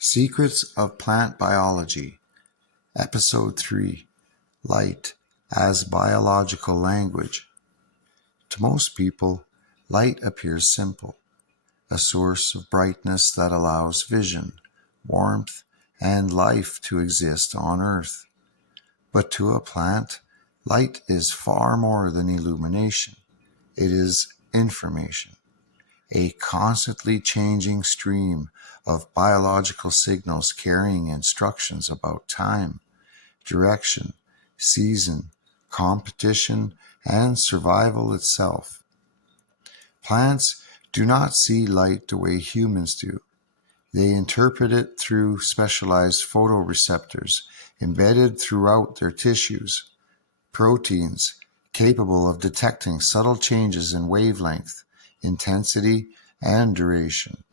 Secrets of Plant Biology, Episode 3, Light as Biological Language. To most people, light appears simple, a source of brightness that allows vision, warmth, and life to exist on Earth. But to a plant, light is far more than illumination. It is information, a constantly changing stream of biological signals carrying instructions about time, direction, season, competition, and survival itself. Plants do not see light the way humans do. They interpret it through specialized photoreceptors embedded throughout their tissues, proteins capable of detecting subtle changes in wavelength, intensity, and duration.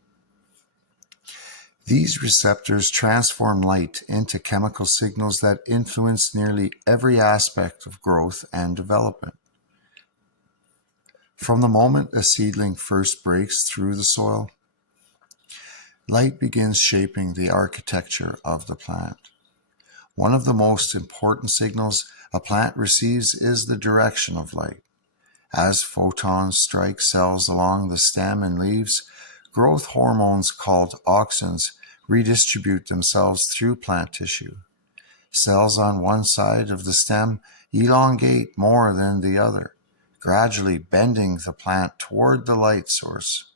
These receptors transform light into chemical signals that influence nearly every aspect of growth and development. From the moment a seedling first breaks through the soil, light begins shaping the architecture of the plant. One of the most important signals a plant receives is the direction of light. As photons strike cells along the stem and leaves, growth hormones called auxins redistribute themselves through plant tissue. Cells on one side of the stem elongate more than the other, gradually bending the plant toward the light source.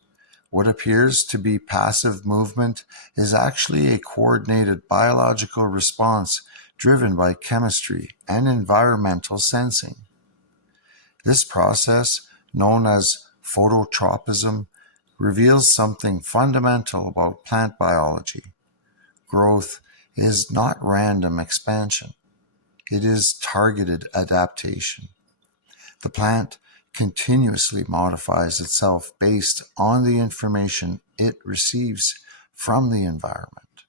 What appears to be passive movement is actually a coordinated biological response driven by chemistry and environmental sensing. This process, known as phototropism, reveals something fundamental about plant biology. Growth is not random expansion. It is targeted adaptation. The plant continuously modifies itself based on the information it receives from the environment.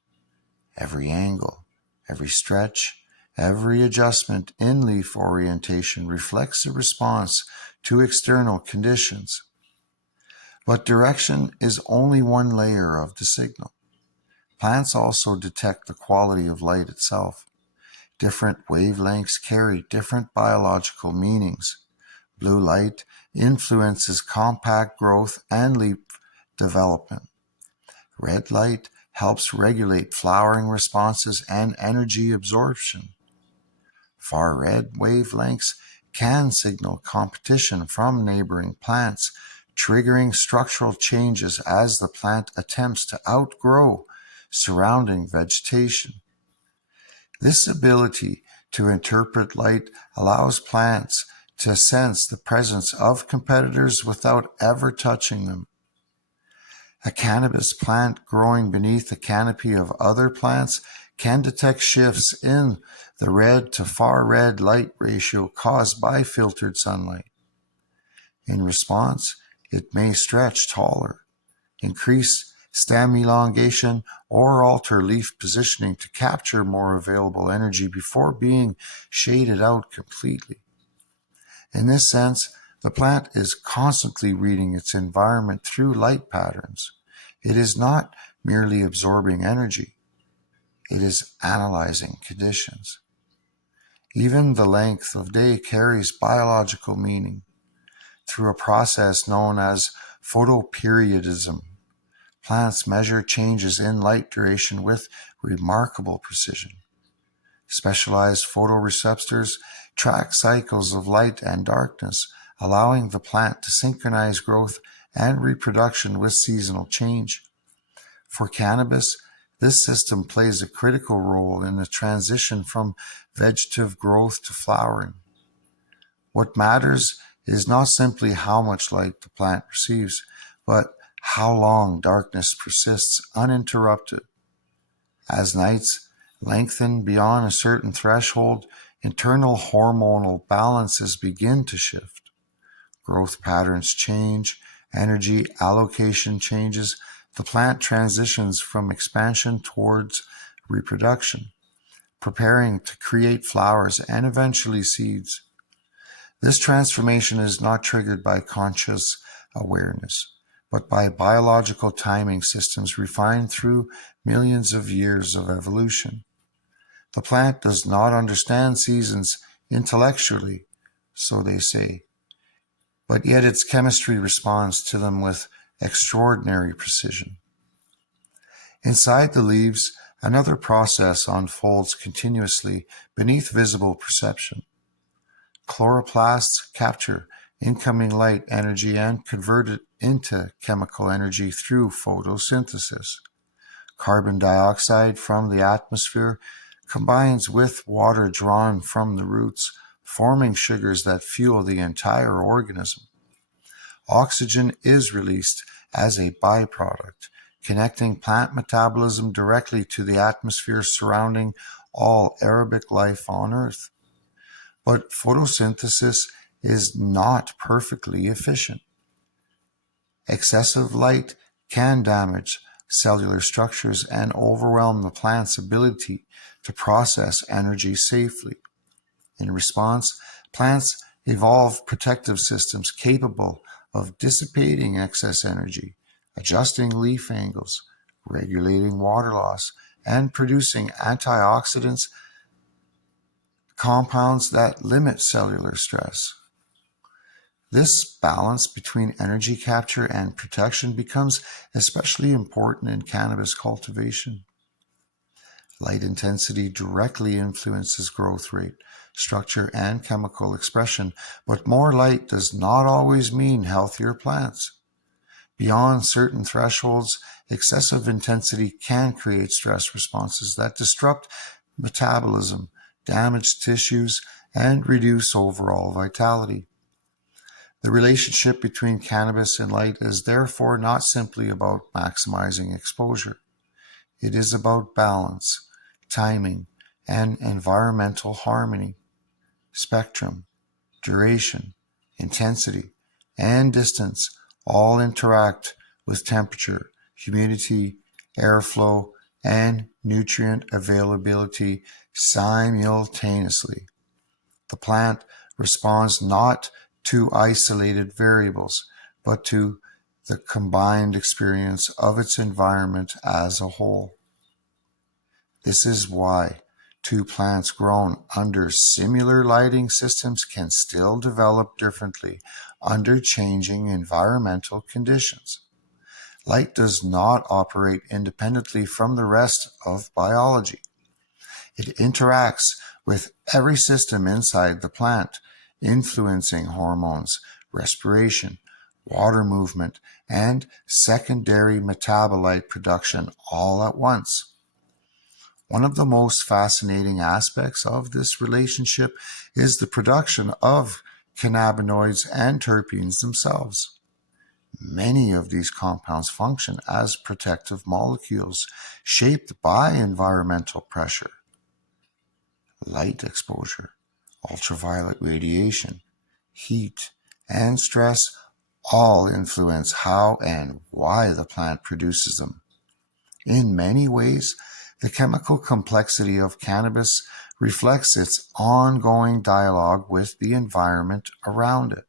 Every angle, every stretch, every adjustment in leaf orientation reflects a response to external conditions. But direction is only one layer of the signal. Plants also detect the quality of light itself. Different wavelengths carry different biological meanings. Blue light influences compact growth and leaf development. Red light helps regulate flowering responses and energy absorption. Far red wavelengths can signal competition from neighboring plants, triggering structural changes as the plant attempts to outgrow surrounding vegetation. This ability to interpret light allows plants to sense the presence of competitors without ever touching them. A cannabis plant growing beneath a canopy of other plants can detect shifts in the red to far red light ratio caused by filtered sunlight. In response, it may stretch taller, increase stem elongation, or alter leaf positioning to capture more available energy before being shaded out completely. In this sense, the plant is constantly reading its environment through light patterns. It is not merely absorbing energy. It is analyzing conditions. Even the length of day carries biological meaning. Through a process known as photoperiodism, plants measure changes in light duration with remarkable precision. Specialized photoreceptors track cycles of light and darkness, allowing the plant to synchronize growth and reproduction with seasonal change. For cannabis, this system plays a critical role in the transition from vegetative growth to flowering. What matters is not simply how much light the plant receives, but how long darkness persists uninterrupted. As nights lengthen beyond a certain threshold, internal hormonal balances begin to shift. Growth patterns change, energy allocation changes, the plant transitions from expansion towards reproduction, preparing to create flowers and eventually seeds. This transformation is not triggered by conscious awareness, but by biological timing systems refined through millions of years of evolution. The plant does not understand seasons intellectually, so they say, but yet its chemistry responds to them with extraordinary precision. Inside the leaves, another process unfolds continuously beneath visible perception. Chloroplasts capture incoming light energy and convert it into chemical energy through photosynthesis. Carbon dioxide from the atmosphere combines with water drawn from the roots, forming sugars that fuel the entire organism. Oxygen is released as a byproduct, connecting plant metabolism directly to the atmosphere surrounding all aerobic life on Earth. But photosynthesis is not perfectly efficient. Excessive light can damage cellular structures and overwhelm the plant's ability to process energy safely. In response, plants evolve protective systems capable of dissipating excess energy, adjusting leaf angles, regulating water loss, and producing antioxidants compounds that limit cellular stress. This balance between energy capture and protection becomes especially important in cannabis cultivation. Light intensity directly influences growth rate, structure, and chemical expression, but more light does not always mean healthier plants. Beyond certain thresholds, excessive intensity can create stress responses that disrupt metabolism, damage tissues, and reduce overall vitality. The relationship between cannabis and light is therefore not simply about maximizing exposure. It is about balance, timing, and environmental harmony. Spectrum, duration, intensity, and distance all interact with temperature, humidity, airflow, and nutrient availability simultaneously. The plant responds not to isolated variables, but to the combined experience of its environment as a whole. This is why two plants grown under similar lighting systems can still develop differently under changing environmental conditions. Light does not operate independently from the rest of biology. It interacts with every system inside the plant, influencing hormones, respiration, water movement, and secondary metabolite production all at once. One of the most fascinating aspects of this relationship is the production of cannabinoids and terpenes themselves. Many of these compounds function as protective molecules shaped by environmental pressure, light exposure, ultraviolet radiation, heat, and stress all influence how and why the plant produces them. In many ways, the chemical complexity of cannabis reflects its ongoing dialogue with the environment around it.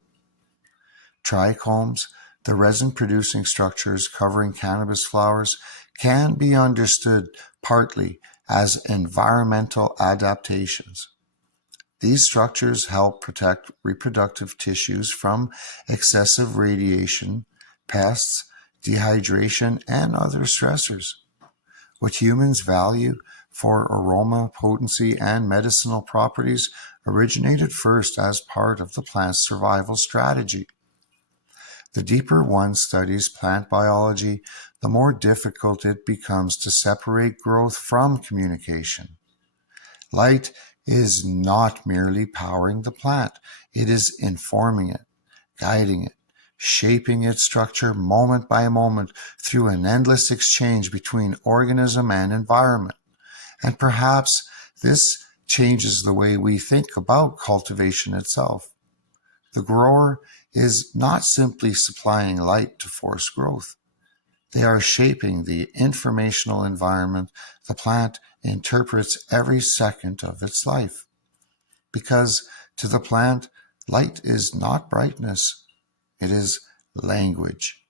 Trichomes, the resin-producing structures covering cannabis flowers, can be understood partly as environmental adaptations. These structures help protect reproductive tissues from excessive radiation, pests, dehydration, and other stressors. What humans value for aroma, potency, and medicinal properties originated first as part of the plant's survival strategy. The deeper one studies plant biology, the more difficult it becomes to separate growth from communication. Light is not merely powering the plant, it is informing it, guiding it, shaping its structure moment by moment through an endless exchange between organism and environment. And perhaps this changes the way we think about cultivation itself. The grower is not simply supplying light to force growth. They are shaping the informational environment the plant interprets every second of its life. Because to the plant, light is not brightness, it is language,